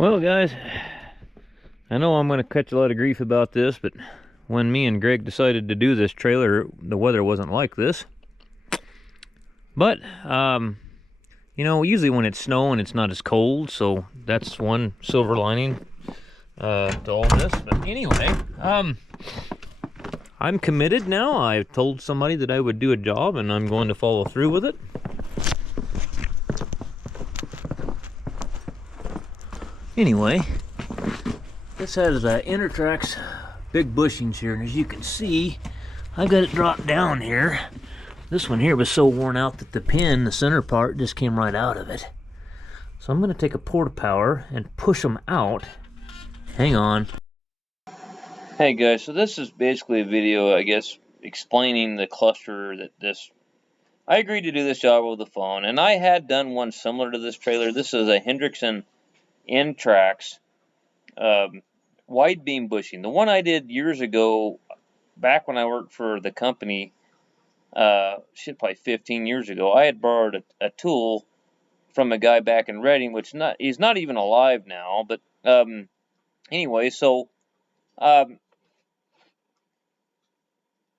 Well, guys, I know I'm going to catch a lot of grief about this, but when me and Greg decided to do this trailer, the weather wasn't like this. But, usually when it's snowing, it's not as cold, so that's one silver lining to all this. But anyway, I'm committed now. I told somebody that I would do a job, and I'm going to follow through with it. Anyway, this has Hendrickson big bushings here, and as you can see, I got it dropped down here. This one here was so worn out that the pin, the center part, just came right out of it. So I'm going to take a porta power and push them out. Hang on. Hey guys, so this is basically a video, I guess, explaining the cluster that I agreed to do this job over the phone, and I had done one similar to this trailer. This is a Hendrickson N-Trax wide beam bushing. The one I did years ago, back when I worked for the company, probably 15 years ago, I had borrowed a tool from a guy back in Reading, he's not even alive now, but anyway, so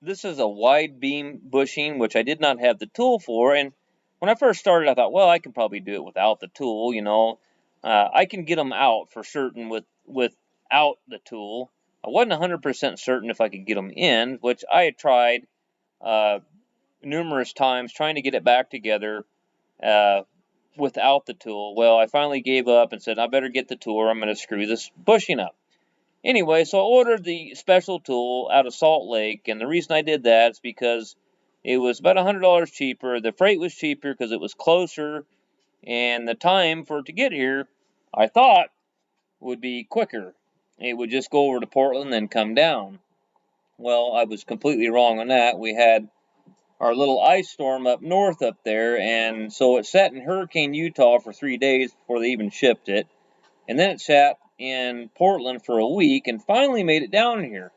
this is a wide beam bushing, which I did not have the tool for, and when I first started, I thought, well, I can probably do it without the tool, I can get them out for certain without the tool. I wasn't 100% certain if I could get them in, which I had tried numerous times trying to get it back together without the tool. Well, I finally gave up and said, I better get the tool or I'm going to screw this bushing up. Anyway, so I ordered the special tool out of Salt Lake, and the reason I did that is because it was about $100 cheaper. The freight was cheaper because it was closer, and the time for it to get here, I thought, would be quicker. It would just go over to Portland and then come down. Well, I was completely wrong on that. We had our little ice storm up north up there, and so it sat in Hurricane, Utah for 3 days before they even shipped it. And then it sat in Portland for a week and finally made it down here.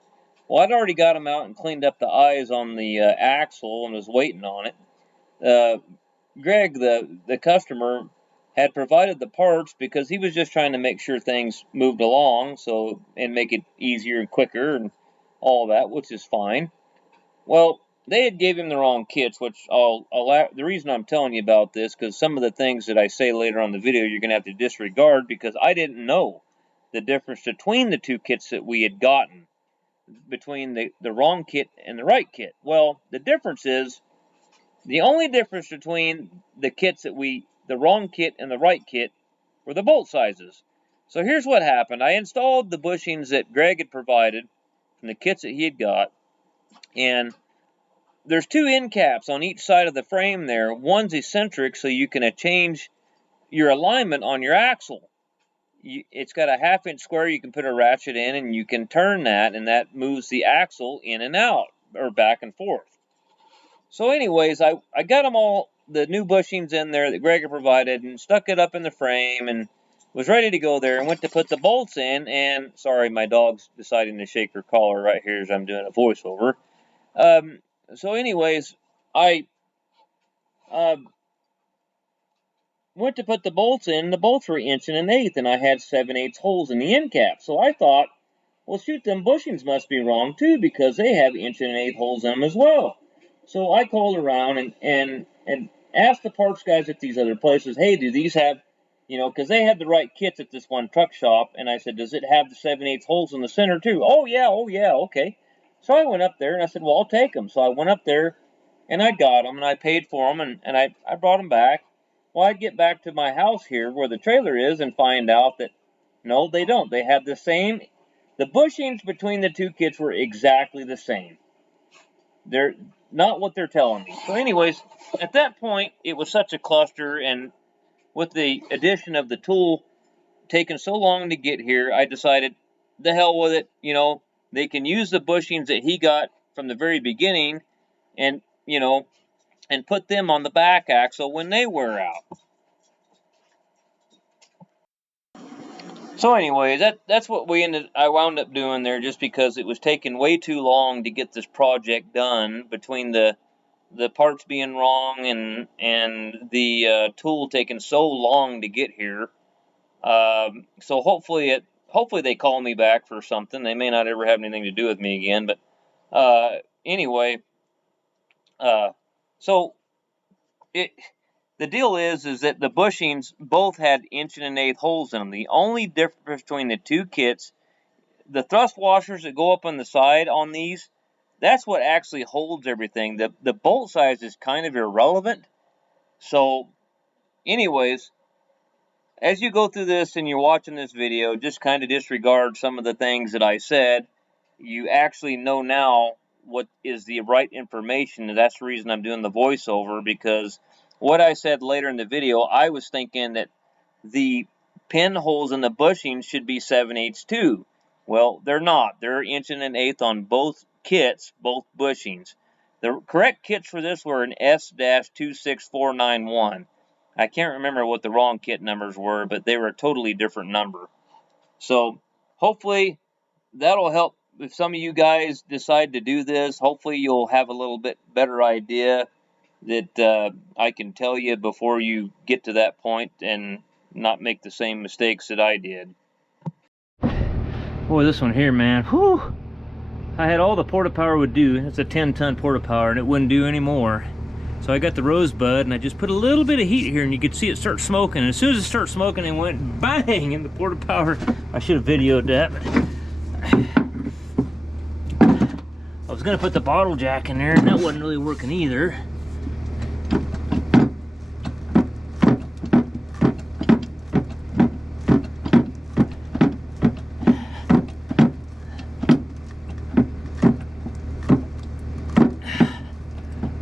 Well, I'd already got them out and cleaned up the eyes on the axle and was waiting on it. Greg, the customer, had provided the parts because he was just trying to make sure things moved along and make it easier and quicker and all that, which is fine. Well, they had gave him the wrong kits, which the reason I'm telling you about this, because some of the things that I say later on the video you're going to have to disregard because I didn't know the difference between the two kits that we had gotten, between the wrong kit and the right kit. Well, the only difference between the wrong kit and the right kit were the bolt sizes. So here's what happened. I installed the bushings that Greg had provided from the kits that he had got, and there's two end caps on each side of the frame there. One's eccentric, so you can change your alignment on your axle. It's got a 1/2 inch square you can put a ratchet in, and you can turn that, and that moves the axle in and out, or back and forth. So anyways, I got them all, the new bushings in there that Greg had provided, and stuck it up in the frame, and was ready to go there, and went to put the bolts in, and sorry, my dog's deciding to shake her collar right here as I'm doing a voiceover. So anyways, I went to put the bolts in, and the bolts were 1.125", and I had 7/8 holes in the end cap. So I thought, well, shoot, them bushings must be wrong too, because they have 1.125" holes in them as well. So I called around and asked the parts guys at these other places, hey, do these have, because they had the right kits at this one truck shop, and I said, does it have the 7/8 holes in the center too? Oh yeah, okay. So I went up there and I said, well, I'll take them. So I went up there and I got them and I paid for them and I brought them back. Well, I'd get back to my house here where the trailer is and find out that no, they don't. They have the bushings between the two kits were exactly the same. They're not what they're telling me. So anyways, at that point, it was such a cluster, and with the addition of the tool taking so long to get here, I decided, the hell with it. They can use the bushings that he got from the very beginning and, and put them on the back axle when they wear out. So anyways, that's what I wound up doing there, just because it was taking way too long to get this project done, between the parts being wrong and the tool taking so long to get here. So hopefully they call me back for something. They may not ever have anything to do with me again, but anyway, so it the deal is that the bushings both had 1 1/8" holes in them. The only difference between the two kits, the thrust washers that go up on the side on these, that's what actually holds everything. The bolt size is kind of irrelevant. So anyways, as you go through this and you're watching this video, just kind of disregard some of the things that I said. You actually know now what is the right information, and that's the reason I'm doing the voiceover, because what I said later in the video, I was thinking that the pin holes in the bushings should be 7/8 too. Well, they're not. They're 1 1/8 on both kits, both bushings. The correct kits for this were an S-26491. I can't remember what the wrong kit numbers were, but they were a totally different number. So hopefully that'll help. If some of you guys decide to do this, hopefully you'll have a little bit better idea that I can tell you before you get to that point and not make the same mistakes that I did. Boy, this one here, man, whew! I had all the porta power would do. It's a 10-ton porta power, and it wouldn't do anymore. So I got the rosebud, and I just put a little bit of heat here, and you could see it start smoking. And as soon as it started smoking, it went bang in the porta power. I should have videoed that, but I was gonna put the bottle jack in there, and that wasn't really working either.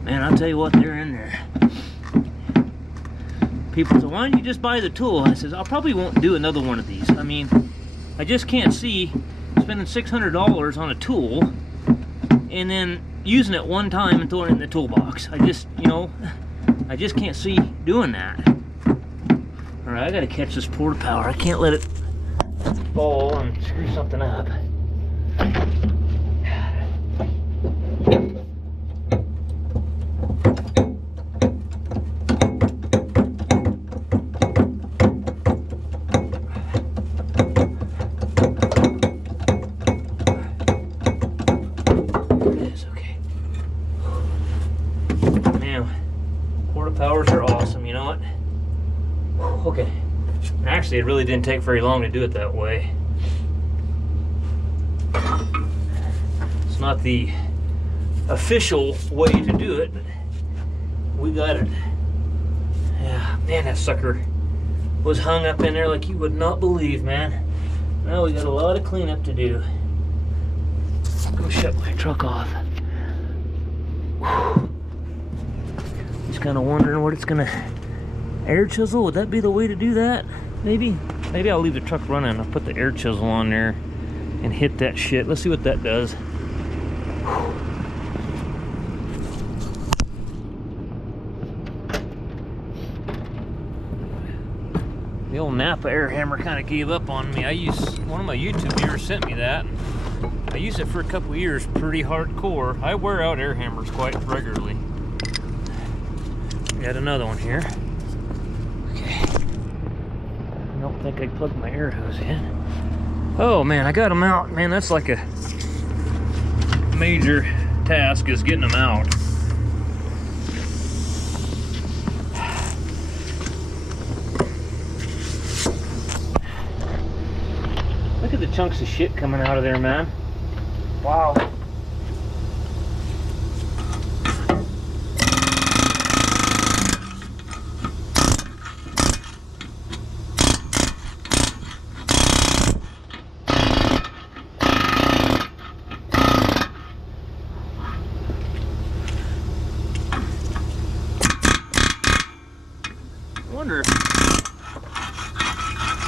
Man, I'll tell you what, they're in there. People say, why don't you just buy the tool? I says, I probably won't do another one of these. I mean, I just can't see spending $600 on a tool and then using it one time and throwing it in the toolbox. I just, I just can't see doing that. All right, I gotta catch this porta power. I can't let it fall and screw something up. Powers are awesome, you know what? Okay. Actually, it really didn't take very long to do it that way. It's not the official way to do it, but we got it. Yeah, man, that sucker was hung up in there like you would not believe, man. Now we got a lot of cleanup to do. Go shut my truck off. Whew. Kind of wondering what it's gonna air chisel. Would that be the way to do that? Maybe I'll leave the truck running. I'll put the air chisel on there and hit that shit. Let's see what that does. The old Napa air hammer kind of gave up on me. One of my YouTube viewers sent me that. I use it for a couple years, pretty hardcore. I wear out air hammers quite regularly. Got another one here. Okay. I don't think I plugged my air hose in. Oh man, I got them out. Man, that's like a major task, is getting them out. Look at the chunks of shit coming out of there, man. Wow.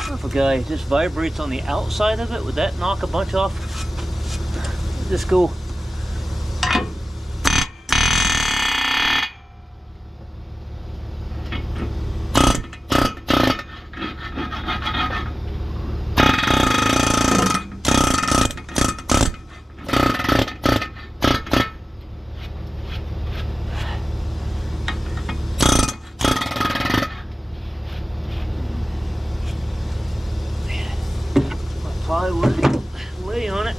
If a guy just vibrates on the outside of it, would that knock a bunch off? Just go. plywood, lay on it.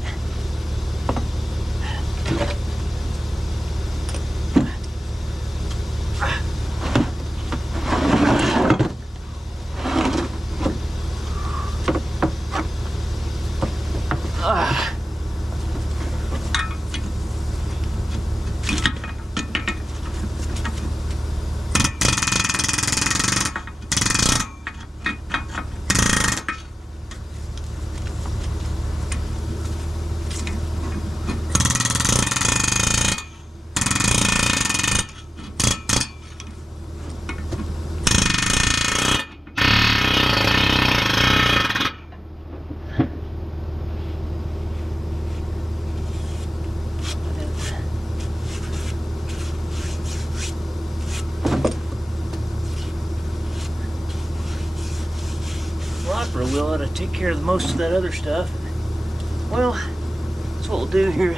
We'll ought to take care of most of that other stuff. Well, that's what we'll do here.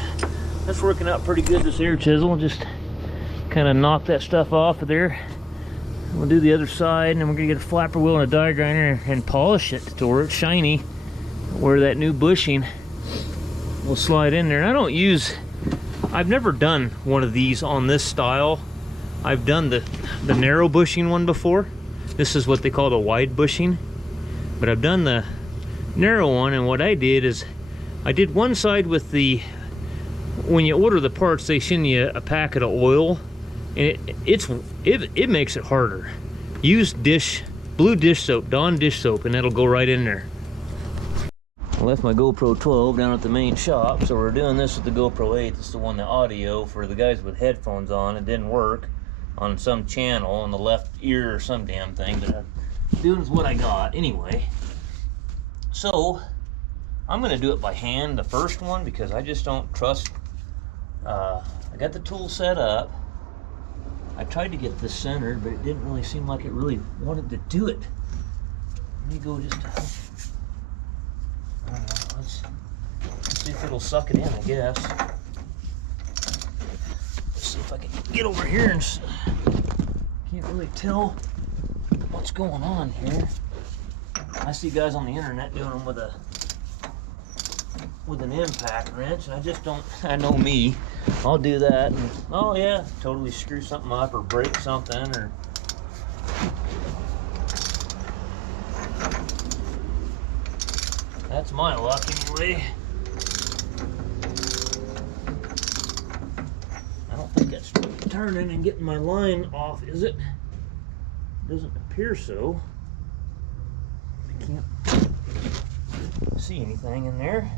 That's working out pretty good, this air chisel. Just kind of knock that stuff off of there. We'll do the other side, and then we're gonna get a flapper wheel and a die grinder and polish it to where it's shiny, where that new bushing will slide in there. And I've never done one of these on this style. I've done the narrow bushing one before. This is what they call the wide bushing. But I've done the narrow one, and what I did is I did one side with when you order the parts, they send you a packet of oil, and it makes it harder. Use blue dish soap, Dawn dish soap, and that'll go right in there. I left my GoPro 12 down at the main shop, so we're doing this with the GoPro 8. This is the one, the audio for the guys with headphones on. It didn't work on some channel on the left ear or some damn thing, but doing is what I got anyway. So I'm gonna do it by hand, the first one, because I just don't trust. I got the tool set up. I tried to get this centered, but it didn't really seem like it really wanted to do it. Let me go just I don't know, let's see if it'll suck it in, I guess. Let's see if I can get over here and can't really tell what's going on here. I see guys on the internet doing them with an impact wrench, and I just don't. I know me. I'll do that, and oh yeah, totally screw something up or break something, or that's my luck anyway. I don't think that's turning and getting my line off, is it? Doesn't appear so. I can't see anything in there.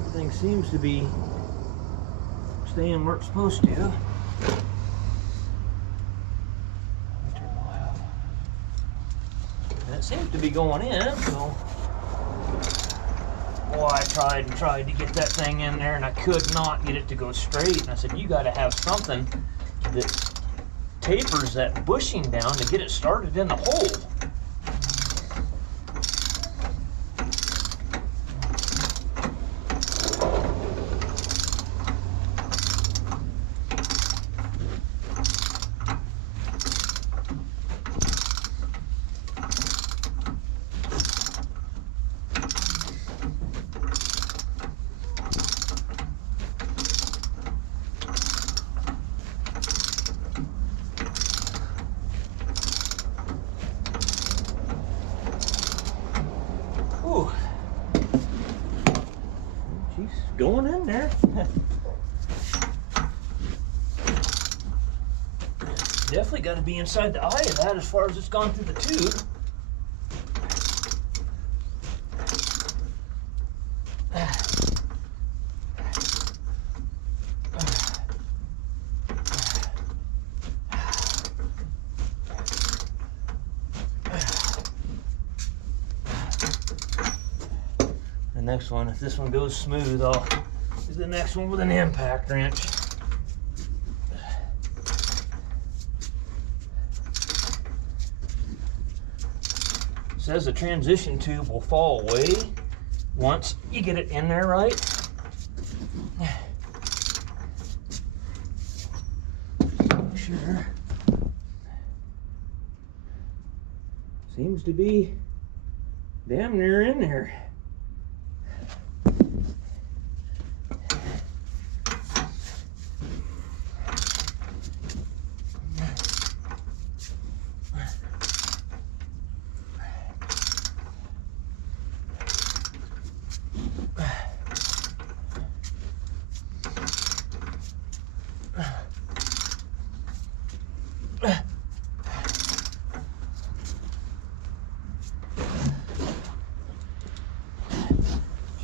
Everything seems to be staying where it's supposed to. Let me turn the light off. And it seems to be going in, so boy, I tried to get that thing in there, and I could not get it to go straight. And I said, you got to have something that tapers that bushing down to get it started in the hole. She's going in there. Definitely got to be inside the eye of that as far as it's gone through the tube. Next one, if this one goes smooth, I'll do the next one with an impact wrench. It says the transition tube will fall away once you get it in there right. Sure. Seems to be damn near in there.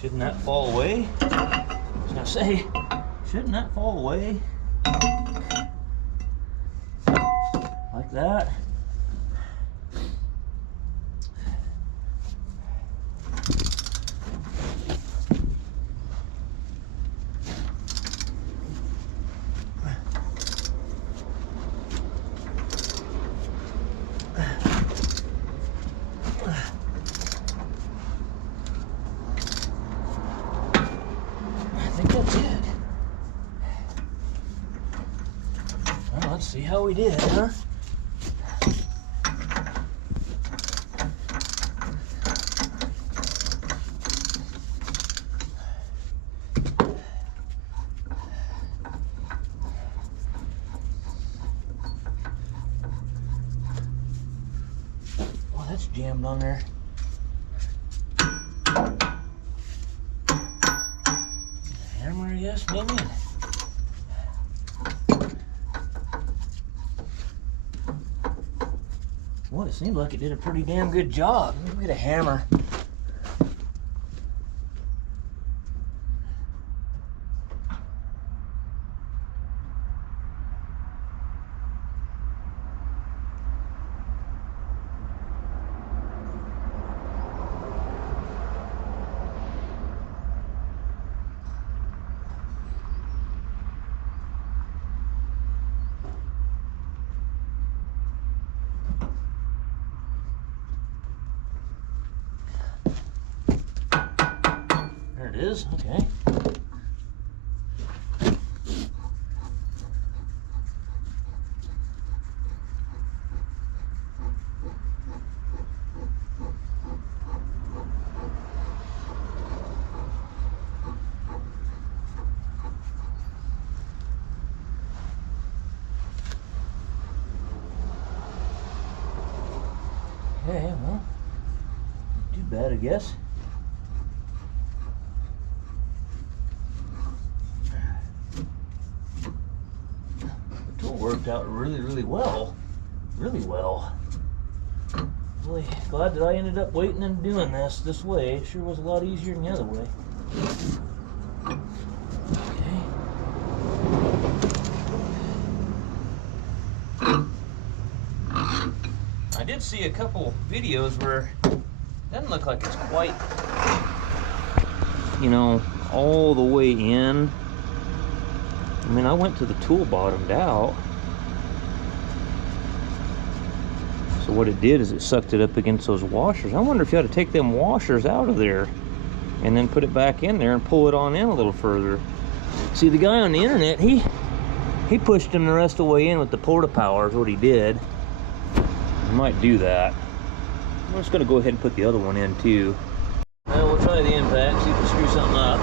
Shouldn't that fall away? I was gonna say, shouldn't that fall away? Like that. That's it. Well, let's see how we did, huh? Well, that's jammed on there. Yes, maybe. Well, it seemed like it did a pretty damn good job. Let me get a hammer. There it is, okay. Okay, well, not too bad, I guess. The tool worked out really well. Really well. Really glad that I ended up waiting and doing this way. It sure was a lot easier than the other way. I did see a couple videos where it doesn't look like it's quite, you know, all the way in. I mean, I went to the tool bottomed out. So what it did is it sucked it up against those washers. I wonder if you ought to take them washers out of there and then put it back in there and pull it on in a little further. See, the guy on the internet, he pushed him the rest of the way in with the porta power is what he did. I might do that. I'm just gonna go ahead and put the other one in too. Well, we'll try the impact, see if we screw something up.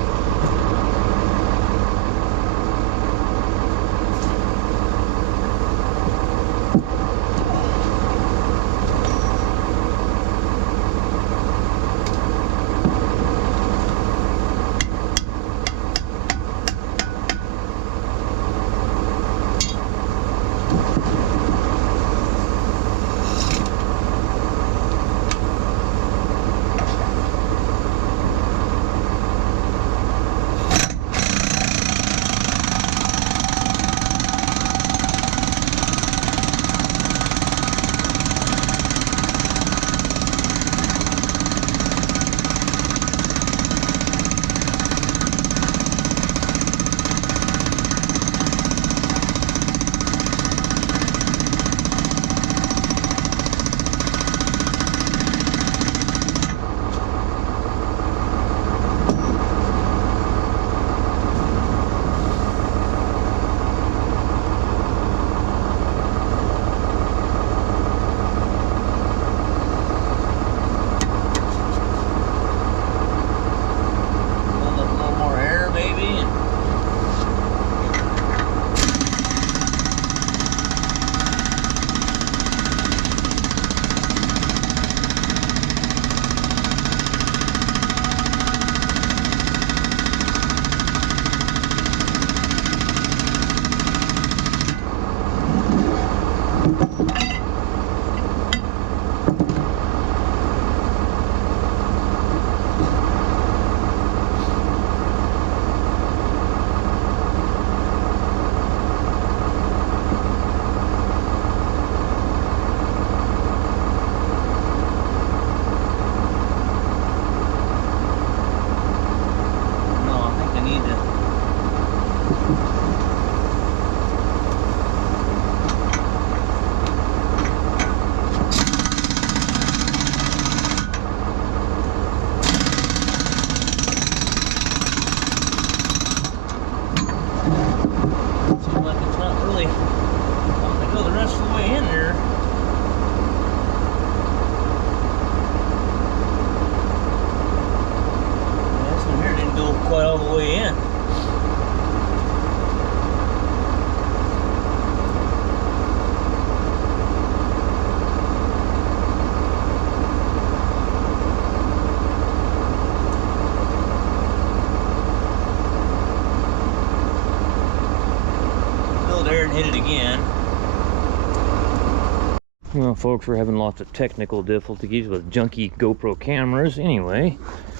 Well, folks, we're having lots of technical difficulties with junky GoPro cameras. Anyway,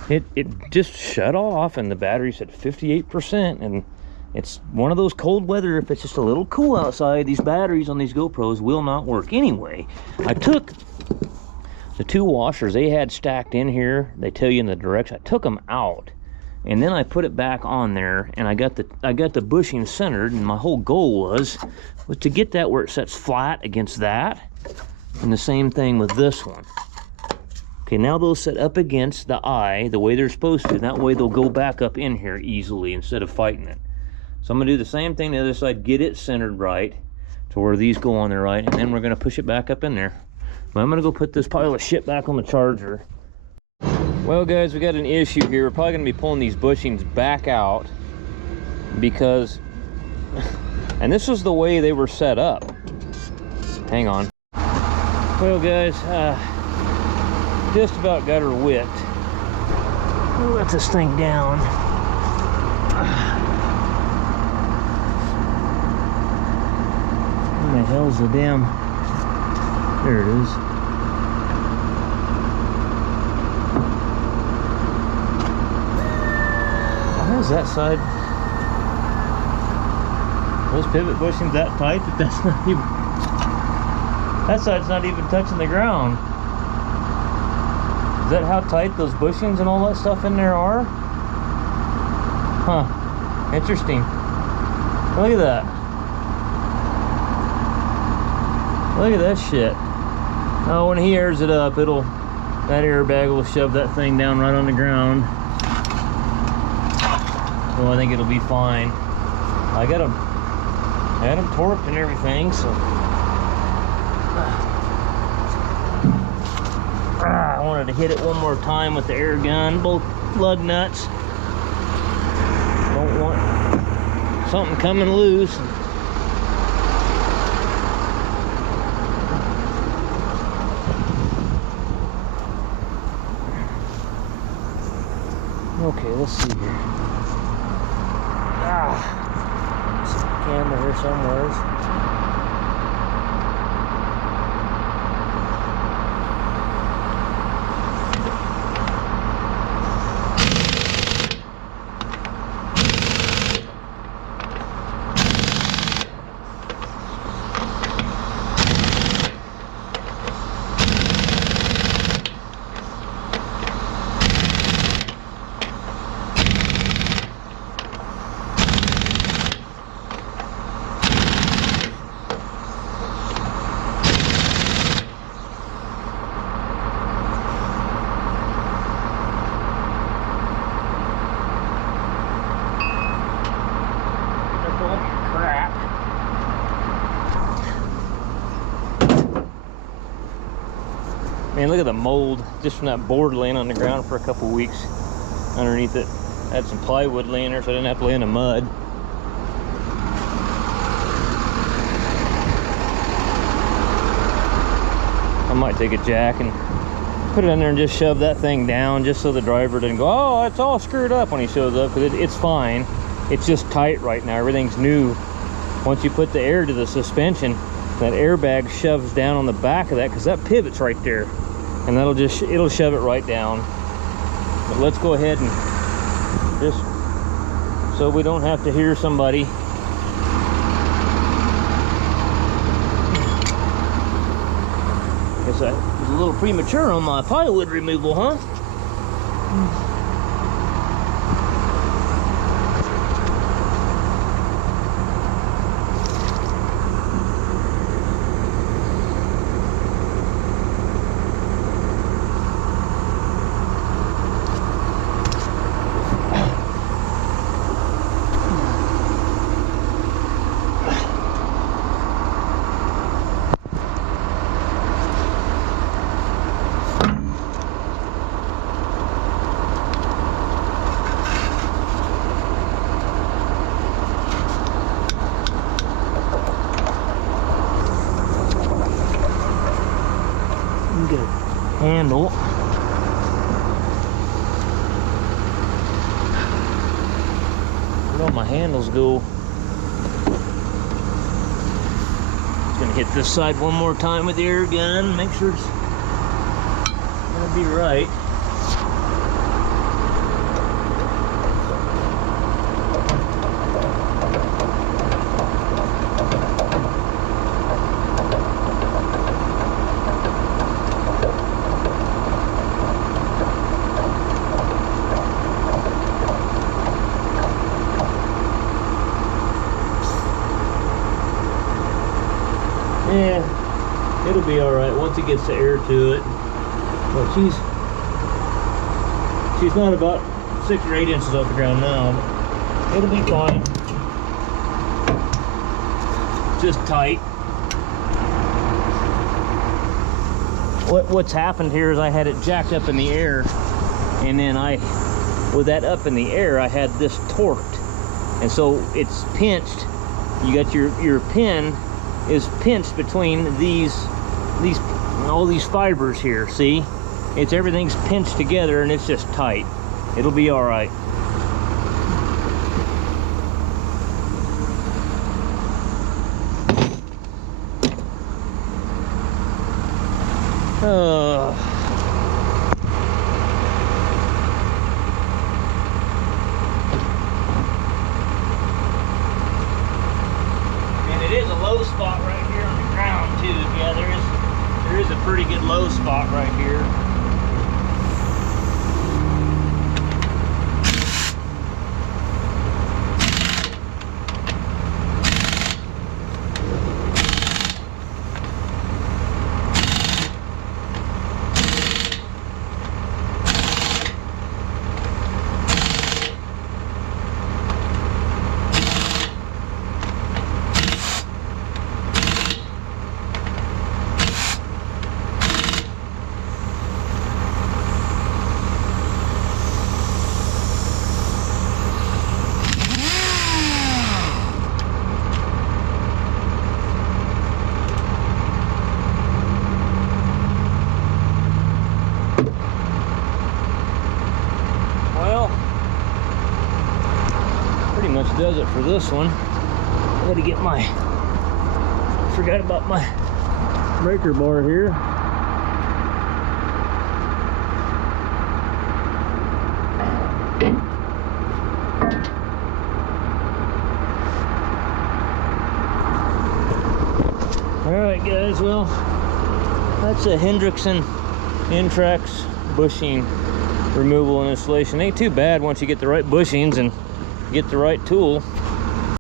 it just shut off, and the battery's at 58%, and it's one of those cold weather. If it's just a little cool outside, these batteries on these GoPros will not work. Anyway, I took the two washers they had stacked in here. They tell you in the direction. I took them out, and then I put it back on there, and I got the bushing centered, and my whole goal was to get that where it sets flat against that. And the same thing with this one. Okay, now those set up against the eye the way they're supposed to. That way they'll go back up in here easily instead of fighting it. So I'm gonna do the same thing the other side, get it centered right to where these go on there right, and then we're gonna push it back up in there. But I'm gonna go put this pile of shit back on the charger. Well, guys, we got an issue here. We're probably gonna be pulling these bushings back out because, and this is the way they were set up. Hang on. Well, guys, just about got her whipped. We'll let this thing down. Where the hell's the damn... There it is. How's that side? Those pivot bushings that tight that that's not even... That side's not even touching the ground. Is that how tight those bushings and all that stuff in there are? Huh. Interesting. Look at that. Look at that shit. Oh, when he airs it up, that airbag will shove that thing down right on the ground. So I think it'll be fine. I had them torqued and everything, so. I wanted to hit it one more time with the air gun, both lug nuts. Don't want something coming loose. Okay, let's see here. Some camera here somewhere. Man, look at the mold just from that board laying on the ground for a couple weeks. Underneath it, I had some plywood laying there so I didn't have to lay in the mud. I might take a jack and put it in there and just shove that thing down just so the driver doesn't go, oh, it's all screwed up when he shows up, because it's fine. It's just tight right now. Everything's new. Once you put the air to the suspension, that airbag shoves down on the back of that, because that pivot's right there, and it'll shove it right down. But let's go ahead and just so we don't have to hear somebody. Guess I was a little premature on my plywood removal, huh? Handle. Where all my handles go? Just gonna Hit this side one more time with the air gun, make sure it's gonna be right. Yeah, it'll be all right once it gets the air to it. But she's not about 6 or 8 inches off the ground now. It'll be fine. Just tight. What's happened here is I had it jacked up in the air, and then with that up in the air, I had this torqued, and so it's pinched. You got your pin is pinched between all these fibers here. See, everything's pinched together and it's just tight. It'll be all right. It is a low spot right here on the ground too. Yeah, there is a pretty good low spot right here. Does it for this one. I gotta get forgot about my breaker bar here. Alright guys, well, that's a Hendrickson N-Trax bushing removal and installation. Ain't too bad once you get the right bushings and get the right tool.